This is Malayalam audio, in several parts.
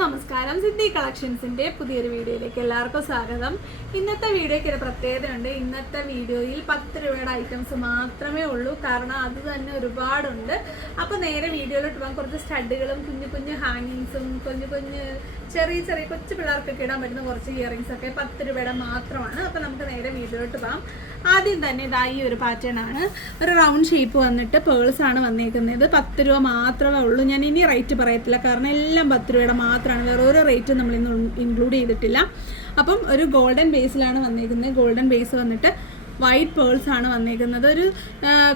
നമസ്കാരം. സിദ്ധി കളക്ഷൻസിൻ്റെ പുതിയൊരു വീഡിയോയിലേക്ക് എല്ലാവർക്കും സ്വാഗതം. ഇന്നത്തെ വീഡിയോയ്ക്ക് ഒരു പ്രത്യേകതയുണ്ട്. ഇന്നത്തെ വീഡിയോയിൽ 10 രൂപയുടെ ഐറ്റംസ് മാത്രമേ ഉള്ളൂ. കാരണം അത് തന്നെ ഒരുപാടുണ്ട്. അപ്പോൾ നേരെ വീഡിയോയിലോട്ട് പോകാൻ കുറച്ച് സ്റ്റഡുകളും കുഞ്ഞു കുഞ്ഞു ഹാങ്ങിങ്സും കുഞ്ഞു ചെറിയ കൊച്ചു പിള്ളേർക്കൊക്കെ ഇടാൻ പറ്റുന്ന കുറച്ച് ഇയറിങ്സ് ഒക്കെ 10 രൂപയുടെ മാത്രമാണ്. അപ്പോൾ നമുക്ക് നേരെ വീഡിയോയിലോട്ട് പോകാം. ആദ്യം തന്നെ ഇതാ ഈ ഒരു പാറ്റേൺ ആണ്. ഒരു റൗണ്ട് ഷേപ്പ് വന്നിട്ട് പേൾസ് ആണ് വന്നേക്കുന്നത്. 10 രൂപ മാത്രമേ ഉള്ളൂ. ഞാൻ ഇനി റേറ്റ് പറയത്തില്ല, കാരണം എല്ലാം 10 രൂപയുടെ മാത്രമാണ്. വേറെ ഒരു റേറ്റ് നമ്മൾ ഇന്ന് ഇൻക്ലൂഡ് ചെയ്തിട്ടില്ല. അപ്പം ഒരു ഗോൾഡൻ ബേസിലാണ് വന്നേക്കുന്നത്. ഗോൾഡൻ ബേസ് വന്നിട്ട് വൈറ്റ് പേൾസ് ആണ് വന്നേക്കുന്നത്. ഒരു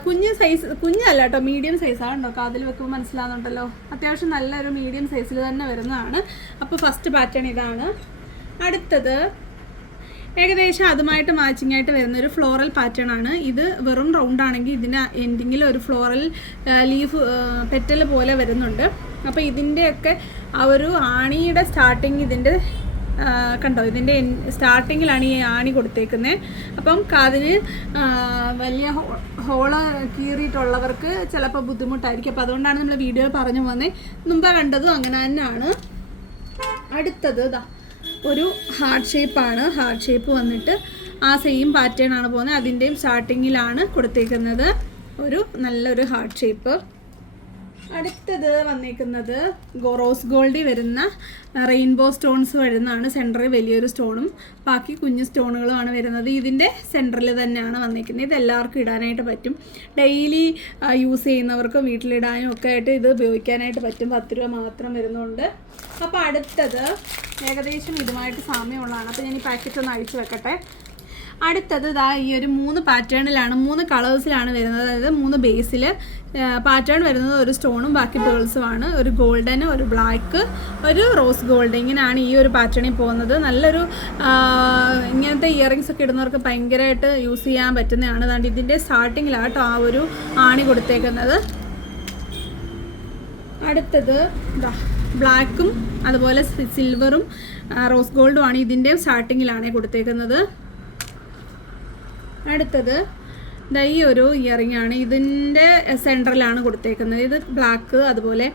കുഞ്ഞ് സൈസ്, കുഞ്ഞല്ല കേട്ടോ, മീഡിയം സൈസാണ് കേട്ടോ. അതിൽ വെക്കുമ്പോൾ മനസ്സിലാകുന്നുണ്ടല്ലോ, അത്യാവശ്യം നല്ലൊരു മീഡിയം സൈസിൽ തന്നെ വരുന്നതാണ്. അപ്പോൾ ഫസ്റ്റ് പാറ്റേൺ ഇതാണ്. അടുത്തത് ഏകദേശം അതുമായിട്ട് മാച്ചിങ് ആയിട്ട് വരുന്ന ഒരു ഫ്ലോറൽ പാറ്റേൺ ആണ്. ഇത് വെറും റൗണ്ട് ആണെങ്കിൽ ഇതിന് എൻഡിങ്ങിൽ ഒരു ഫ്ലോറൽ ലീഫ് പെറ്റൽ പോലെ വരുന്നുണ്ട്. അപ്പോൾ ഇതിൻ്റെയൊക്കെ ആ ഒരു ആണിയുടെ സ്റ്റാർട്ടിങ് ഇതിൻ്റെ കണ്ടോ, ഇതിൻ്റെ സ്റ്റാർട്ടിങ്ങിലാണ് ഈ ആണി കൊടുത്തേക്കുന്നത്. അപ്പം കാതിന് വലിയ ഹോള് കീറിയിട്ടുള്ളവർക്ക് ചിലപ്പോൾ ബുദ്ധിമുട്ടായിരിക്കും. അപ്പോൾ അതുകൊണ്ടാണ് നമ്മൾ വീഡിയോ പറഞ്ഞു പോകുന്നത്. മുമ്പ് കണ്ടതും അങ്ങനെ തന്നെയാണ്. അടുത്തത് ഇതാ ഒരു ഹാർട്ട് ഷേപ്പാണ്. ഹാർട്ട് ഷേപ്പ് വന്നിട്ട് ആ സെയിം പാറ്റേൺ ആണ് പോകുന്നത്. അതിൻ്റെയും സ്റ്റാർട്ടിങ്ങിലാണ് കൊടുത്തേക്കുന്നത് ഒരു നല്ലൊരു ഹാർട്ട് ഷേപ്പ്. അടുത്തത് വന്നേക്കുന്നത് റോസ് ഗോൾഡിൽ വരുന്ന റെയിൻബോ സ്റ്റോൺസ് വരുന്നതാണ്. സെൻറ്ററിൽ വലിയൊരു സ്റ്റോണും ബാക്കി കുഞ്ഞു സ്റ്റോണുകളുമാണ് വരുന്നത്. ഇതിൻ്റെ സെൻറ്ററിൽ തന്നെയാണ് വന്നേക്കുന്നത്. ഇത് എല്ലാവർക്കും ഇടാനായിട്ട് പറ്റും. ഡെയിലി യൂസ് ചെയ്യുന്നവർക്കും വീട്ടിലിടാനും ഒക്കെ ആയിട്ട് ഇത് ഉപയോഗിക്കാനായിട്ട് പറ്റും. 10 രൂപ മാത്രം വരുന്നുണ്ട്. അപ്പോൾ അടുത്തത് ഏകദേശം ഇതുമായിട്ട് സാമ്യമുള്ളതാണ്. അപ്പോൾ ഞാൻ ഈ പാക്കറ്റ് ഒന്ന് അഴിച്ചു വെക്കട്ടെ. അടുത്തത് ഇതാ ഈ ഒരു 3 പാറ്റേണിലാണ്, 3 കളേഴ്സിലാണ് വരുന്നത്. അതായത് 3 ബേസിൽ പാറ്റേൺ വരുന്നത് ഒരു സ്റ്റോണും ബാക്കി പേൾസുമാണ്. ഒരു ഗോൾഡൻ, ഒരു ബ്ലാക്ക്, ഒരു റോസ് ഗോൾഡ്. ഇങ്ങനെയാണ് ഈ ഒരു പാറ്റേണിൽ പോകുന്നത്. നല്ലൊരു ഇങ്ങനത്തെ ഇയറിങ്സ് ഒക്കെ ഇടുന്നവർക്ക് ഭയങ്കരമായിട്ട് യൂസ് ചെയ്യാൻ പറ്റുന്നതാണ്. അതുകൊണ്ട് ഇതിൻ്റെ സ്റ്റാർട്ടിങ്ങിലാട്ടോ ആ ഒരു ആണി കൊടുത്തേക്കുന്നത്. അടുത്തത് ഇതാ ബ്ലാക്കും അതുപോലെ സിൽവറും റോസ് ഗോൾഡുമാണ് ഇതിൻ്റെ സ്റ്റാർട്ടിങ്ങിലാണ് കൊടുത്തേക്കുന്നത്. അടുത്തത് ഈ ഒരു ഇയറിംഗ് ആണ്. ഇതിൻ്റെ സെൻറ്ററിലാണ് കൊടുത്തേക്കുന്നത്. ഇത് ബ്ലാക്ക് അതുപോലെ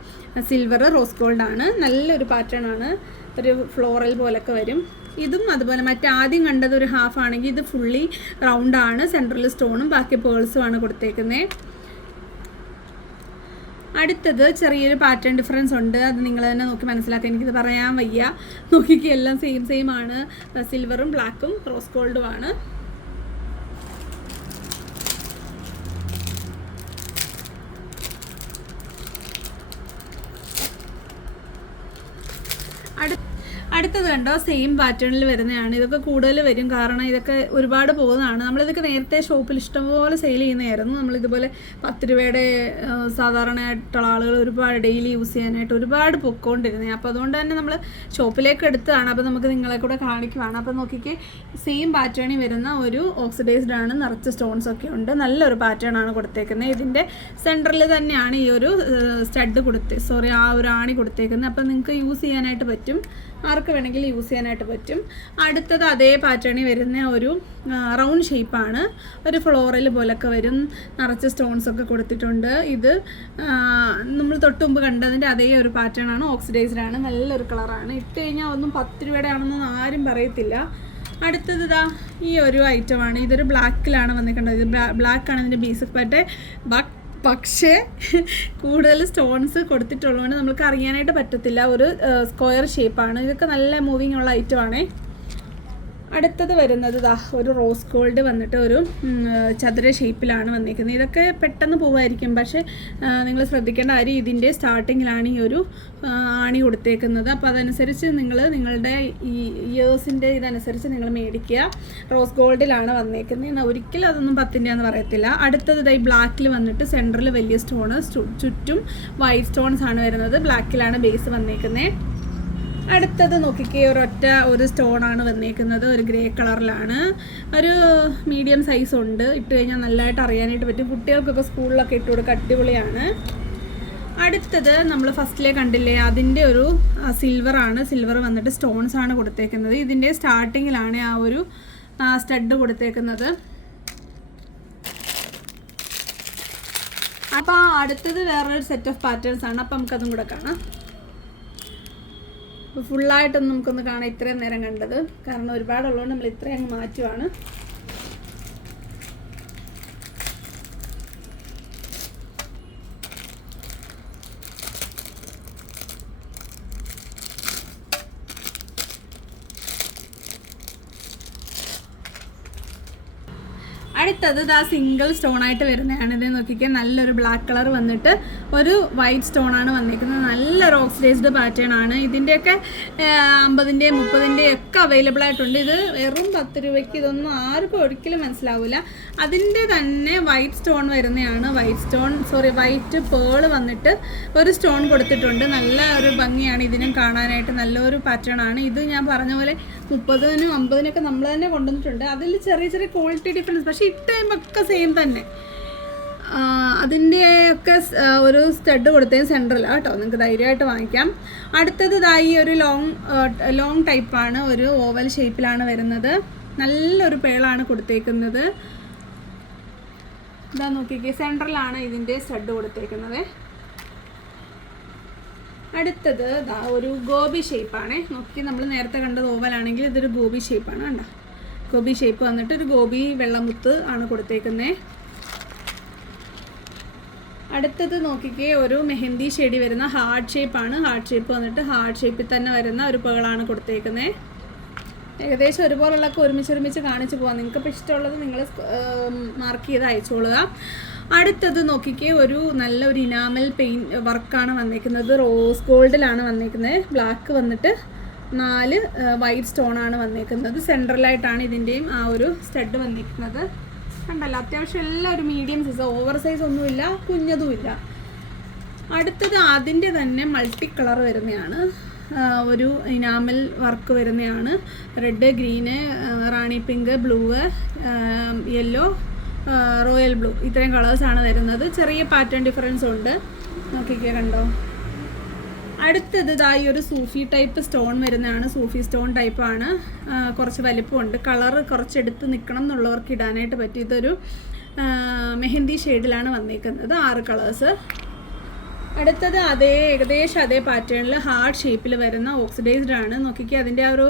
സിൽവർ റോസ് ഗോൾഡ് ആണ്. നല്ലൊരു പാറ്റേൺ ആണ്. ഒരു ഫ്ലോറൽ പോലൊക്കെ വരും. ഇതും അതുപോലെ ആദ്യം കണ്ടത് ഒരു ഹാഫ് ആണെങ്കിൽ ഇത് ഫുള്ളി റൗണ്ട് ആണ്. സെൻറ്ററിൽ സ്റ്റോണും ബാക്കി പേൾസും ആണ് കൊടുത്തേക്കുന്നത്. അടുത്തത് ചെറിയൊരു പാറ്റേൺ ഡിഫറൻസ് ഉണ്ട്. അത് നിങ്ങൾ തന്നെ നോക്കി മനസ്സിലാക്കുക, എനിക്കിത് പറയാൻ വയ്യ. നോക്കിക്ക് എല്ലാം സെയിം ആണ്. സിൽവറും ബ്ലാക്കും റോസ് ഗോൾഡും ആണ്. അടുത്തത് കണ്ടോ, സെയിം പാറ്റേണിൽ വരുന്നതാണ്. ഇതൊക്കെ കൂടുതൽ വരും, കാരണം ഇതൊക്കെ ഒരുപാട് പോകുന്നതാണ്. നമ്മളിതൊക്കെ നേരത്തെ ഷോപ്പിൽ ഇഷ്ടംപോലെ സെയിൽ ചെയ്യുന്നതായിരുന്നു. നമ്മളിതുപോലെ 10 രൂപയുടെ സാധാരണയായിട്ടുള്ള ആളുകൾ ഒരുപാട് ഡെയിലി യൂസ് ചെയ്യാനായിട്ട് ഒരുപാട് പൊക്കോണ്ടിരുന്നത്. അപ്പോൾ അതുകൊണ്ട് തന്നെ നമ്മൾ ഷോപ്പിലേക്ക് എടുത്തതാണ്. അപ്പോൾ നമുക്ക് നിങ്ങളെ കൂടെ കാണിക്കുവാണ്. അപ്പോൾ നോക്കിക്കേ, സെയിം പാറ്റേണിൽ വരുന്ന ഒരു ഓക്സിഡൈസ്ഡ് ആണ്. നിറച്ച് സ്റ്റോൺസ് ഒക്കെ ഉണ്ട്. നല്ലൊരു പാറ്റേൺ ആണ് കൊടുത്തേക്കുന്നത്. ഇതിൻ്റെ സെൻറ്ററിൽ തന്നെയാണ് ഈ ഒരു സ്റ്റഡ് ആ ഒരു ആണി കൊടുത്തേക്കുന്നത്. അപ്പോൾ നിങ്ങൾക്ക് യൂസ് ചെയ്യാനായിട്ട് പറ്റും, ആർക്ക് വേണമെങ്കിലും യൂസ് ചെയ്യാനായിട്ട് പറ്റും. അടുത്തത് അതേ പാറ്റേണിൽ വരുന്ന ഒരു റൗണ്ട് ഷേപ്പാണ്. ഒരു ഫ്ലോറൽ പോലൊക്കെ വരും. നിറച്ച് സ്റ്റോൺസ് ഒക്കെ കൊടുത്തിട്ടുണ്ട്. ഇത് നമ്മൾ തൊട്ട് മുമ്പ് കണ്ടതിൻ്റെ അതേ ഒരു പാറ്റേൺ ആണ്. ഓക്സിഡൈസ്ഡ് ആണ്. നല്ലൊരു കളറാണ്. ഇട്ട് കഴിഞ്ഞാൽ ഒന്നും 10 രൂപയുടെ ആണെന്നൊന്നും ആരും പറയത്തില്ല. അടുത്തത് ഇതാ ഈ ഒരു ഐറ്റമാണ്. ഇതൊരു ബ്ലാക്കിലാണ് വന്നിട്ടുള്ളത്. ഇത് ബ്ലാക്കാണ് ഇതിൻ്റെ ബേസിക് പക്ഷേ കൂടുതൽ സ്റ്റോൺസ് കൊടുത്തിട്ടുള്ളതുകൊണ്ട് നമുക്ക് അറിയാനായിട്ട് പറ്റത്തില്ല. ഒരു സ്ക്വയർ ഷേപ്പാണ്. ഇതൊക്കെ നല്ല മൂവിങ് ഉള്ള ഐറ്റമാണേ. അടുത്തത് വരുന്നത് ഇതാ ഒരു റോസ് ഗോൾഡ് വന്നിട്ട് ഒരു ചതുര ഷേപ്പിലാണ് വന്നിരിക്കുന്നത്. ഇതൊക്കെ പെട്ടെന്ന് പോവായിരിക്കും, പക്ഷേ നിങ്ങൾ ശ്രദ്ധിക്കേണ്ട കാര്യം ഇതിൻ്റെ സ്റ്റാർട്ടിങ്ങിലാണ് ഈ ഒരു ആണി കൊടുത്തേക്കുന്നത്. അപ്പോൾ അതനുസരിച്ച് നിങ്ങളുടെ ഈ ഇയേഴ്സിൻ്റെ ഇതനുസരിച്ച് നിങ്ങൾ മേടിക്കുക. റോസ് ഗോൾഡിലാണ് വന്നേക്കുന്നത്. ഒരിക്കലും അതൊന്നും 10 രൂപ എന്ന് പറയത്തില്ല. അടുത്തത് ഇതായി ബ്ലാക്കിൽ വന്നിട്ട് സെൻറ്ററിൽ വലിയ സ്റ്റോണ്, ചുറ്റും വൈറ്റ് സ്റ്റോൺസ് ആണ് വരുന്നത്. ബ്ലാക്കിലാണ് ബേസ് വന്നേക്കുന്നത്. അടുത്തത് നോക്കിക്കേ, ഒരു സ്റ്റോണാണ് വന്നേക്കുന്നത്. ഒരു ഗ്രേ കളറിലാണ്. ഒരു മീഡിയം സൈസ് ഉണ്ട്. ഇട്ട് കഴിഞ്ഞാൽ നല്ലതായിട്ട് അറിയാനായിട്ട് പറ്റും. കുട്ടികൾക്കൊക്കെ സ്കൂളിലൊക്കെ ഇട്ട് കൊടുക്കുക, അടിപൊളിയാണ്. അടുത്തത് നമ്മൾ ഫസ്റ്റിലെ കണ്ടില്ലേ, അതിൻ്റെ ഒരു സിൽവറാണ്. സിൽവർ വന്നിട്ട് സ്റ്റോൺസ് ആണ് കൊടുത്തേക്കുന്നത്. ഇതിൻ്റെ സ്റ്റാർട്ടിങ്ങിലാണ് ആ ഒരു സ്റ്റഡ് കൊടുത്തേക്കുന്നത്. അപ്പോൾ അടുത്തത് വേറൊരു സെറ്റ് ഓഫ് പാറ്റേൺസ് ആണ്. അപ്പോൾ നമുക്കതും കൂടെ കാണാം. അപ്പോൾ ഫുള്ളായിട്ടൊന്നും നമുക്കൊന്ന് കാണാം ഇത്രയും നേരം കണ്ടത്, കാരണം ഒരുപാടുള്ളതുകൊണ്ട് നമ്മൾ ഇത്രയും അങ്ങ് മാറ്റുവാണ്. അടുത്തത് ഇതാ സിംഗിൾ സ്റ്റോൺ ആയിട്ട് വരുന്നതാണ്. ഇത് നോക്കിക്കാൻ നല്ലൊരു ബ്ലാക്ക് കളർ വന്നിട്ട് ഒരു വൈറ്റ് സ്റ്റോൺ ആണ് വന്നിരിക്കുന്നത്. നല്ലൊരു ഓക്സിഡൈസ്ഡ് പാറ്റേൺ ആണ്. ഇതിൻ്റെയൊക്കെ 50-ൻ്റെയും 30-ൻ്റെയും ഒക്കെ അവൈലബിൾ ആയിട്ടുണ്ട്. ഇത് വെറും 10 രൂപയ്ക്ക് ഇതൊന്നും ആർക്കും ഒരിക്കലും മനസ്സിലാവില്ല. അതിൻ്റെ തന്നെ വൈറ്റ് സ്റ്റോൺ വരുന്നതാണ്. വൈറ്റ് പേൾ വന്നിട്ട് ഒരു സ്റ്റോൺ കൊടുത്തിട്ടുണ്ട്. നല്ല ഒരു ഭംഗിയാണ് ഇതിനും കാണാനായിട്ട്, നല്ലൊരു പാറ്റേൺ ആണ്. ഇത് ഞാൻ പറഞ്ഞ പോലെ 30-നും 50-നൊക്കെ നമ്മൾ തന്നെ കൊണ്ടുവന്നിട്ടുണ്ട്. അതിൽ ചെറിയ ചെറിയ ക്വാളിറ്റി ഡിഫറൻസ്, പക്ഷേ ഇട്ടൊക്കെ സെയിം തന്നെ. അതിൻ്റെയൊക്കെ ഒരു സ്റ്റഡ് കൊടുത്തതിന് സെൻട്രലാണ് കേട്ടോ, നിങ്ങൾക്ക് ധൈര്യമായിട്ട് വാങ്ങിക്കാം. അടുത്തത് ഇതായി ഒരു ലോങ് ടൈപ്പാണ്, ഒരു ഓവൽ ഷേപ്പിലാണ് വരുന്നത്. നല്ലൊരു പേളാണ് കൊടുത്തേക്കുന്നത്. ഇതാ നോക്കിക്കേ, സെൻട്രലാണ് ഇതിൻ്റെ സ്റ്റഡ് കൊടുത്തേക്കുന്നത്. അടുത്തത് ഇതാ ഒരു ഗോബി ഷേപ്പാണ്. നോക്കി, നമ്മൾ നേരത്തെ കണ്ടത് ഓവലാണെങ്കിൽ ഇതൊരു ഗോബി ഷേപ്പാണ്. കണ്ടോ, ഗോബി ഷേപ്പ് വന്നിട്ട് ഒരു ഗോബി വെള്ളമുത്ത് ആണ് കൊടുത്തേക്കുന്നത്. അടുത്തത് നോക്കിക്കേ, ഒരു മെഹന്തി ഷെയ്ഡി വരുന്ന ഹാർട്ട് ഷേപ്പാണ്. ഹാർട്ട് ഷേപ്പ് വന്നിട്ട് ഹാർട്ട് ഷേപ്പിൽ തന്നെ വരുന്ന ഒരു പേളാണ് കൊടുത്തേക്കുന്നത്. ഏകദേശം ഒരുപോലുള്ളതൊക്കെ ഒരുമിച്ച് കാണിച്ചു പോകാം. നിങ്ങൾക്കിപ്പോൾ ഇഷ്ടമുള്ളത് നിങ്ങൾ മാർക്ക് ചെയ്ത് അയച്ചോളുക. അടുത്തത് നോക്കിക്കേ, ഒരു നല്ലൊരു ഇനാമൽ പെയിൻറ്റ് വർക്കാണ് വന്നിരിക്കുന്നത്. റോസ് ഗോൾഡിലാണ് വന്നിരിക്കുന്നത്. ബ്ലാക്ക് വന്നിട്ട് 4 വൈറ്റ് സ്റ്റോണാണ് വന്നിരിക്കുന്നത്. സെൻട്രലായിട്ടാണ് ഇതിൻ്റെയും ആ ഒരു സ്റ്റഡ് വന്നിരിക്കുന്നത്. കണ്ടല്ലോ, അത്യാവശ്യം എല്ലാം ഒരു മീഡിയം സൈസ്, ഓവർ സൈസ് ഒന്നുമില്ല, കുഞ്ഞതുമില്ല. അടുത്തത് അതിൻ്റെ തന്നെ മൾട്ടി കളർ വരുന്നതാണ്. ഒരു ഇനാമൽ വർക്ക് വരുന്നതാണ്. Red, green, Rani pink, blue, yellow, royal blue, ഇത്രയും കളേഴ്സാണ് വരുന്നത്. ചെറിയ പാറ്റേൺ ഡിഫറൻസ് ഉണ്ട്, നോക്കിക്കേ, കണ്ടോ. അടുത്തത് ഇതായി ഒരു സൂഫി ടൈപ്പ് സ്റ്റോൺ വരുന്നതാണ്. സൂഫി സ്റ്റോൺ ടൈപ്പാണ്. കുറച്ച് വലിപ്പമുണ്ട്. കളർ കുറച്ചെടുത്ത് നിൽക്കണം എന്നുള്ളവർക്ക് ഇടാനായിട്ട് പറ്റി. ഇതൊരു മെഹന്തി ഷെയ്ഡിലാണ് വന്നിരിക്കുന്നത്. 6 കളേഴ്സ്. അടുത്തത് ഏകദേശം അതേ പാറ്റേണിൽ ഹാർട്ട് ഷേപ്പിൽ വരുന്ന ഓക്സിഡൈസ്ഡ് ആണ്. നോക്കിക്കുക, അതിൻ്റെ ആ ഒരു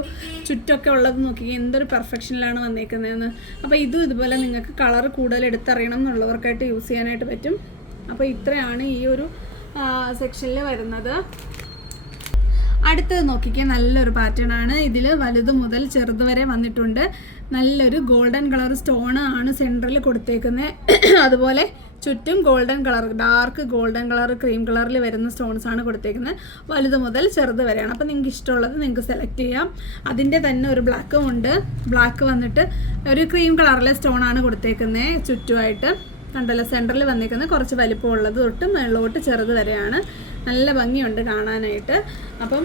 ചുറ്റൊക്കെ ഉള്ളത് നോക്കിക്കുക, എന്തൊരു പെർഫെക്ഷനിലാണ് വന്നിരിക്കുന്നതെന്ന്. അപ്പോൾ ഇതുപോലെ നിങ്ങൾക്ക് കളർ കൂടുതൽ എടുത്തറിയണം എന്നുള്ളവർക്കായിട്ട് യൂസ് ചെയ്യാനായിട്ട് പറ്റും. അപ്പോൾ ഇത്രയാണ് ഈ ഒരു സെക്ഷനിൽ വരുന്നത്. അടുത്തത് നോക്കിക്കുക, നല്ലൊരു പാറ്റേൺ ആണ്. ഇതിൽ വലുത് മുതൽ ചെറുത് വരെ വന്നിട്ടുണ്ട്. നല്ലൊരു ഗോൾഡൻ കളർ സ്റ്റോൺ ആണ് സെൻറ്ററിൽ കൊടുത്തേക്കുന്നത്. അതുപോലെ ചുറ്റും golden colour, dark golden colour, cream കളറിൽ വരുന്ന സ്റ്റോൺസ് ആണ് കൊടുത്തേക്കുന്നത്. വലുത് മുതൽ ചെറുത് വരെയാണ്. അപ്പോൾ നിങ്ങൾക്ക് ഇഷ്ടമുള്ളത് നിങ്ങൾക്ക് സെലക്ട് ചെയ്യാം. അതിൻ്റെ തന്നെ ഒരു ബ്ലാക്കും ഉണ്ട്. ബ്ലാക്ക് വന്നിട്ട് ഒരു ക്രീം കളറിലെ സ്റ്റോൺ ആണ് കൊടുത്തേക്കുന്നത് ചുറ്റുമായിട്ട്. കണ്ടല്ലോ, സെൻറ്ററിൽ വന്നിരിക്കുന്നത് കുറച്ച് വലിപ്പമുള്ളത് തൊട്ട് മുകളിലോട്ട് ചെറുത് വരെയാണ്. നല്ല ഭംഗിയുണ്ട് കാണാനായിട്ട്. അപ്പം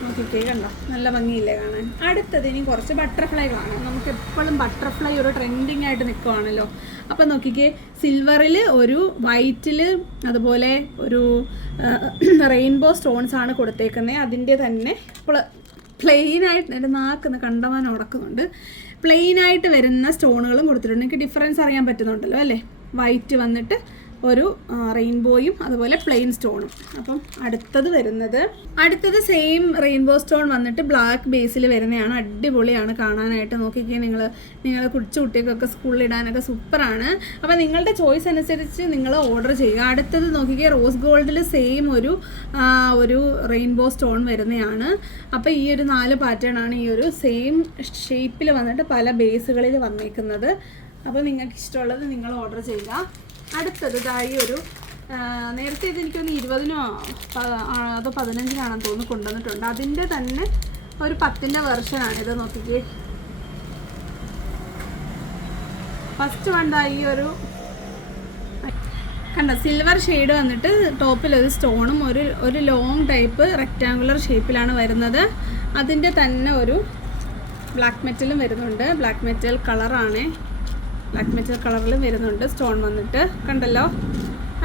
നോക്കിക്കേ, കണ്ടോ, നല്ല ഭംഗിയില്ലേ കാണാൻ. അടുത്തത് ഇനി കുറച്ച് ബട്ടർഫ്ലൈ കാണാം. നമുക്ക് എപ്പോഴും ബട്ടർഫ്ലൈ ഒരു ട്രെൻഡിങ് ആയിട്ട് നിൽക്കുവാണല്ലോ. അപ്പം നോക്കിക്കേ, സിൽവറിൽ, ഒരു വൈറ്റിൽ, അതുപോലെ ഒരു റെയിൻബോ സ്റ്റോൺസ് ആണ് കൊടുത്തേക്കുന്നത്. അതിൻ്റെ തന്നെ പ്ലെയിനായിട്ട്, എൻ്റെ നാക്കുന്ന കണ്ടമാനം ഉടക്കുന്നുണ്ട്, പ്ലെയിനായിട്ട് വരുന്ന സ്റ്റോണുകളും കൊടുത്തിട്ടുണ്ട്. എനിക്ക് ഡിഫറൻസ് അറിയാൻ പറ്റുന്നുണ്ടല്ലോ അല്ലേ. വൈറ്റ് വന്നിട്ട് ഒരു റെയിൻബോയും അതുപോലെ പ്ലെയിൻ സ്റ്റോണും. അപ്പം അടുത്തത് സെയിം റെയിൻബോ സ്റ്റോൺ വന്നിട്ട് ബ്ലാക്ക് ബേസിൽ വരുന്നതാണ്. അടിപൊളിയാണ് കാണാനായിട്ട്. നോക്കിക്കേ, നിങ്ങളെ കൊച്ചു കുട്ടികൾക്കൊക്കെ സ്കൂളിൽ ഇടാനൊക്കെ സൂപ്പറാണ്. അപ്പോൾ നിങ്ങളുടെ ചോയ്സ് അനുസരിച്ച് നിങ്ങൾ ഓർഡർ ചെയ്യുക. അടുത്തത് നോക്കിക്കേ, റോസ് ഗോൾഡിൽ സെയിം ഒരു റെയിൻബോ സ്റ്റോൺ വരുന്നതാണ്. അപ്പോൾ ഈ ഒരു 4 പാറ്റേൺ ആണ് ഈ ഒരു സെയിം ഷേപ്പിൽ വന്നിട്ട് പല ബേസുകളിൽ വന്നേക്കുന്നത്. അപ്പോൾ നിങ്ങൾക്ക് ഇഷ്ടമുള്ളത് നിങ്ങൾ ഓർഡർ ചെയ്യുക. അടുത്തത് ഇതായി ഒരു നേരത്തെ ഇത് എനിക്കൊന്ന് 20-നോ അതോ 15-നാണെന്ന് തോന്നുന്നു കൊണ്ടുവന്നിട്ടുണ്ട്. അതിൻ്റെ തന്നെ ഒരു 10-ൻ്റെ വെർഷനാണിത്. നോക്കിക്കേ, ഫസ്റ്റ് വണ്ടായി ഒരു കണ്ടോ, സിൽവർ ഷെയ്ഡ് വന്നിട്ട് ടോപ്പിലൊരു സ്റ്റോണും ഒരു ലോങ് ടൈപ്പ് റെക്റ്റാങ്കുലർ ഷേപ്പിലാണ് വരുന്നത്. അതിൻ്റെ തന്നെ ഒരു ബ്ലാക്ക് മെറ്റലും വരുന്നുണ്ട്. ബ്ലാക്ക് മെറ്റൽ കളറിലും വരുന്നുണ്ട് സ്റ്റോൺ വന്നിട്ട്, കണ്ടല്ലോ.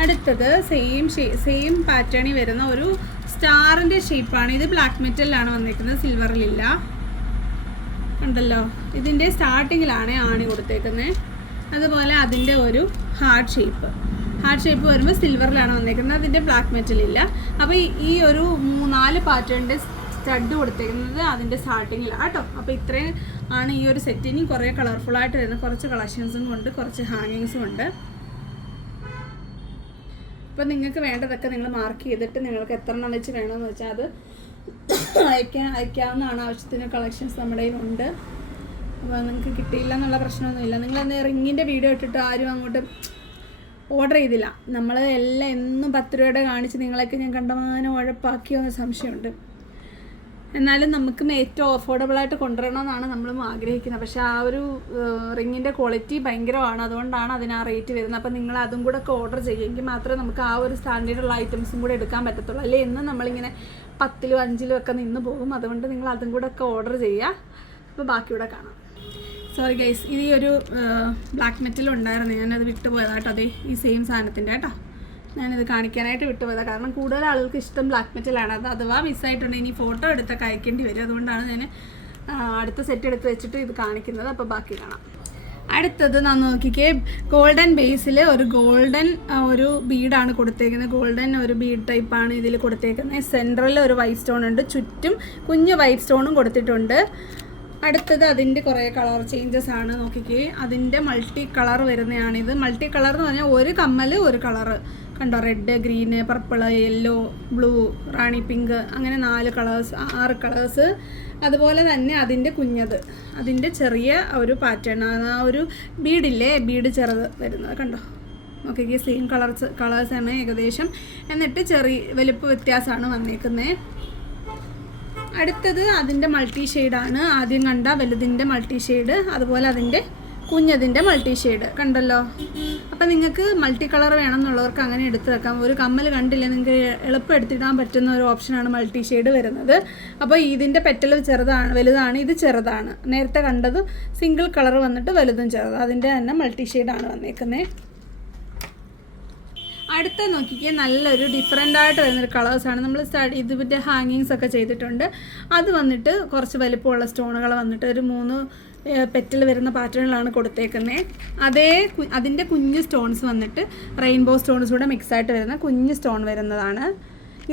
അടുത്തത് സെയിം പാറ്റേണിൽ വരുന്ന ഒരു സ്റ്റാറിൻ്റെ ഷേപ്പാണ്. ഇത് ബ്ലാക്ക് മെറ്റലിലാണ് വന്നിരിക്കുന്നത്, സിൽവറിലില്ല, കണ്ടല്ലോ. ഇതിൻ്റെ സ്റ്റാർട്ടിങ്ങിലാണ് ആണി കൊടുത്തേക്കുന്നത്. അതുപോലെ അതിൻ്റെ ഒരു ഹാർട്ട് ഷേപ്പ് വരുമ്പോൾ സിൽവറിലാണ് വന്നിരിക്കുന്നത്. അതിൻ്റെ ബ്ലാക്ക് മെറ്റലില്ല. അപ്പോൾ ഈ ഒരു 4 പാറ്റേണിൻ്റെ സ്റ്റഡ് കൊടുത്തേക്കുന്നത് അതിൻ്റെ സ്റ്റാർട്ടിങ്ങിലാണ് കേട്ടോ. അപ്പോൾ ഇത്രയും ആണ് ഈ ഒരു സെറ്റ്. ഇനി കുറേ കളർഫുള്ളായിട്ട് വരുന്ന കുറച്ച് കളക്ഷൻസും ഉണ്ട്, കുറച്ച് ഹാങ്ങിങ്സും ഉണ്ട്. അപ്പോൾ നിങ്ങൾക്ക് വേണ്ടതൊക്കെ നിങ്ങൾ മാർക്ക് ചെയ്തിട്ട് നിങ്ങൾക്ക് എത്ര എണ്ണം വെച്ച് വേണമെന്ന് വെച്ചാൽ അത് അയക്കാവുന്നതാണ്. ആവശ്യത്തിന് കളക്ഷൻസ് നമ്മുടെ കയ്യിലുണ്ട്. അപ്പോൾ നിങ്ങൾക്ക് കിട്ടിയില്ല എന്നുള്ള പ്രശ്നമൊന്നുമില്ല. നിങ്ങളന്ന് റിങ്ങിൻ്റെ വീഡിയോ ഇട്ടിട്ട് ആരും അങ്ങോട്ട് ഓർഡർ ചെയ്തില്ല. നമ്മൾ എല്ലാം എന്നും 10 രൂപയുടെ കാണിച്ച് നിങ്ങളൊക്കെ ഞാൻ കണ്ടമാനം ഉഴപ്പാക്കിയോ എന്ന് സംശയമുണ്ട്. എന്നാലും നമുക്ക് ഏറ്റവും അഫോർഡബിളായിട്ട് കൊണ്ടുവരണമെന്നാണ് നമ്മളും ആഗ്രഹിക്കുന്നത്. പക്ഷേ ആ ഒരു റിങ്ങിൻ്റെ ക്വാളിറ്റി ഭയങ്കരമാണ്, അതുകൊണ്ടാണ് അതിന് ആ റേറ്റ് വരുന്നത്. അപ്പോൾ നിങ്ങൾ അതും കൂടെ ഒക്കെ ഓർഡർ ചെയ്യുമെങ്കിൽ മാത്രമേ നമുക്ക് ആ ഒരു സ്റ്റാൻഡേർഡുള്ള ഐറ്റംസും കൂടെ എടുക്കാൻ പറ്റത്തുള്ളൂ. അല്ലെങ്കിൽ എന്നും നമ്മളിങ്ങനെ 10-ലും 5-ലും ഒക്കെ നിന്ന് പോകും. അതുകൊണ്ട് നിങ്ങൾ അതും കൂടെ ഒക്കെ ഓർഡർ ചെയ്യുക. അപ്പോൾ ബാക്കിയൂടെ കാണാം. സോറി ഗൈസ്, ഇത് ഈ ഒരു ബ്ലാക്ക് മെറ്റൽ ഉണ്ടായിരുന്നു, ഞാനത് വിട്ടുപോയതാട്ടോ. അതേ ഈ സെയിം സാധനത്തിൻ്റെ കേട്ടോ, ഞാനിത് കാണിക്കാനായിട്ട് വിട്ടുപോയതാണ്. കാരണം കൂടുതൽ ആളുകൾക്ക് ഇഷ്ടം ബ്ലാക്ക് മെറ്റലാണ്. അത് അഥവാ മിസ്സായിട്ടുണ്ടെങ്കിൽ ഇനി ഫോട്ടോ എടുത്തൊക്കെ അയക്കേണ്ടി വരും. അതുകൊണ്ടാണ് ഞാൻ അടുത്ത സെറ്റ് എടുത്ത് വെച്ചിട്ട് ഇത് കാണിക്കുന്നത്. അപ്പോൾ ബാക്കി കാണാം. അടുത്തത് ഞാൻ നോക്കിക്കേ, ഗോൾഡൻ ബേസിൽ ഒരു ഗോൾഡൻ ഒരു ബീഡാണ് കൊടുത്തേക്കുന്നത്. ഗോൾഡൻ ഒരു ബീഡ് ടൈപ്പാണ് ഇതിൽ കൊടുത്തേക്കുന്നത്. സെൻട്രലിൽ ഒരു വൈറ്റ് സ്റ്റോൺ ഉണ്ട്, ചുറ്റും കുഞ്ഞ് വൈറ്റ് സ്റ്റോണും കൊടുത്തിട്ടുണ്ട്. അടുത്തത് അതിൻ്റെ കുറേ കളർ ചേഞ്ചസ് ആണ്. നോക്കിക്കേ, അതിൻ്റെ മൾട്ടി കളർ വരുന്നതാണിത്. മൾട്ടി കളർ എന്ന് പറഞ്ഞാൽ ഒരു കമ്മൽ ഒരു കളറ് കണ്ടോ, red, green, purple, yellow, blue, Rani pink, അങ്ങനെ 6 കളേഴ്സ്. അതുപോലെ തന്നെ അതിൻ്റെ കുഞ്ഞത്, അതിൻ്റെ ചെറിയ ഒരു പാറ്റേൺ, ആ ഒരു ബീഡില്ലേ, ബീഡ് ചെറുത് വരുന്നത് കണ്ടോ. നോക്കിക്കേ, സെയിം കളേഴ്സാണ് ഏകദേശം. എന്നിട്ട് ചെറിയ വലിപ്പ വ്യത്യാസമാണ് വന്നേക്കുന്നത്. അടുത്തത് അതിൻ്റെ മൾട്ടി ഷെയ്ഡാണ്. ആദ്യം കണ്ട വലുതിൻ്റെ മൾട്ടി ഷെയ്ഡ്, അതുപോലെ അതിൻ്റെ കുഞ്ഞതിൻ്റെ മൾട്ടി ഷെയ്ഡ് കണ്ടല്ലോ. അപ്പം നിങ്ങൾക്ക് മൾട്ടി കളർ വേണമെന്നുള്ളവർക്ക് അങ്ങനെ എടുത്ത് വെക്കാം. ഒരു കമ്മൽ കണ്ടില്ല, നിങ്ങൾക്ക് എളുപ്പം എടുത്തിടാൻ പറ്റുന്ന ഒരു ഓപ്ഷനാണ് മൾട്ടി ഷെയ്ഡ് വരുന്നത്. അപ്പോൾ ഇതിൻ്റെ പെറ്റൽ വലുതാണ്, ഇത് ചെറുതാണ്. നേരത്തെ കണ്ടത് സിംഗിൾ കളർ വന്നിട്ട് വലുതും ചെറുത്, അതിൻ്റെ തന്നെ മൾട്ടി ഷെയ്ഡാണ് വന്നേക്കുന്നത്. അടുത്ത നോക്കിക്കേ, നല്ലൊരു ഡിഫറെൻ്റായിട്ട് വരുന്നൊരു കളേഴ്സാണ്. നമ്മൾ ഇതിൻ്റെ ഹാങ്ങിങ്സ് ഒക്കെ ചെയ്തിട്ടുണ്ട്. അത് വന്നിട്ട് കുറച്ച് വലിപ്പമുള്ള സ്റ്റോണുകൾ വന്നിട്ട് ഒരു 3 പെറ്റൽ വരുന്ന പാറ്റേണിലാണ് കൊടുത്തേക്കുന്നത്. അതിൻ്റെ കുഞ്ഞ് സ്റ്റോൺസ് വന്നിട്ട് റെയിൻബോ സ്റ്റോൺസ് കൂടെ മിക്സായിട്ട് വരുന്ന കുഞ്ഞ് സ്റ്റോൺ വരുന്നതാണ്.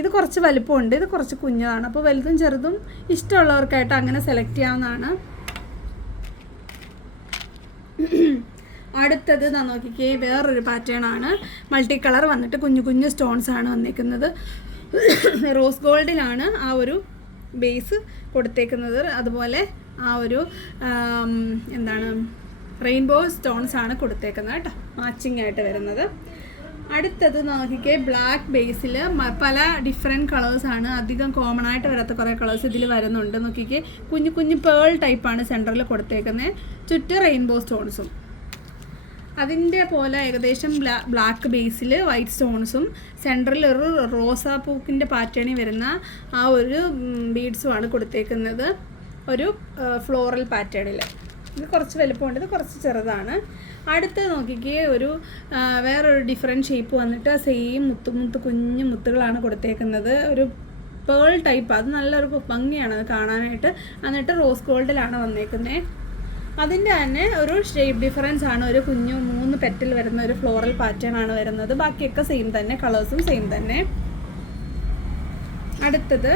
ഇത് കുറച്ച് വലിപ്പമുണ്ട്, ഇത് കുറച്ച് കുഞ്ഞതാണ്. അപ്പോൾ വലുതും ചെറുതും ഇഷ്ടമുള്ളവർക്കായിട്ട് അങ്ങനെ സെലക്ട് ചെയ്യാവുന്നതാണ്. അടുത്തത് നോക്കിക്കേ, വേറൊരു പാറ്റേൺ ആണ്. മൾട്ടി കളർ വന്നിട്ട് കുഞ്ഞു സ്റ്റോൺസ് ആണ് വന്നിരിക്കുന്നത്. റോസ് ഗോൾഡിലാണ് ആ ഒരു ബേസ് കൊടുത്തേക്കുന്നത്. അതുപോലെ ആ ഒരു റെയിൻബോ സ്റ്റോൺസ് ആണ് കൊടുത്തേക്കുന്നത് കേട്ടോ, മാച്ചിങ് ആയിട്ട് വരുന്നത്. അടുത്തത് നോക്കിക്കേ, ബ്ലാക്ക് ബേസിൽ പല ഡിഫറെൻറ്റ് കളേഴ്സാണ്. അധികം കോമൺ ആയിട്ട് വരാത്ത കുറേ കളേഴ്സ് ഇതിൽ വരുന്നുണ്ട്. നോക്കിക്കേ, കുഞ്ഞു പേൾ ടൈപ്പാണ് സെൻറ്ററിൽ കൊടുത്തേക്കുന്നത്, ചുറ്റും റെയിൻബോ സ്റ്റോൺസും. അതിൻ്റെ പോലെ ഏകദേശം ബ്ലാക്ക് ബേസിൽ വൈറ്റ് സ്റ്റോൺസും സെൻറ്ററിൽ ഒരു റോസാപ്പൂക്കിൻ്റെ പാറ്റേണിൽ വരുന്ന ആ ഒരു ബീഡ്സുമാണ് കൊടുത്തേക്കുന്നത്, ഒരു ഫ്ലോറൽ പാറ്റേണിൽ. ഇത് കുറച്ച് വലുപ്പമുണ്ട്, ഇത് കുറച്ച് ചെറുതാണ്. അടുത്ത് നോക്കിക്കേ, ഒരു വേറൊരു ഡിഫറെൻറ്റ് ഷേപ്പ് വന്നിട്ട് സെയിം കുഞ്ഞു മുത്തുകളാണ് കൊടുത്തേക്കുന്നത്. ഒരു പേൾ ടൈപ്പ്, അത് നല്ലൊരു ഭംഗിയാണ് അത് കാണാനായിട്ട്. എന്നിട്ട് റോസ് ഗോൾഡിലാണ് വന്നേക്കുന്നത്. അതിൻ്റെ തന്നെ ഒരു ഷേപ്പ് ഡിഫറൻസ് ആണ്. ഒരു 3 പെറ്റൽ വരുന്ന ഒരു ഫ്ലോറൽ പാറ്റേൺ ആണ് വരുന്നത്. ബാക്കിയൊക്കെ സെയിം തന്നെ, കളേഴ്സും സെയിം തന്നെ. അടുത്തത്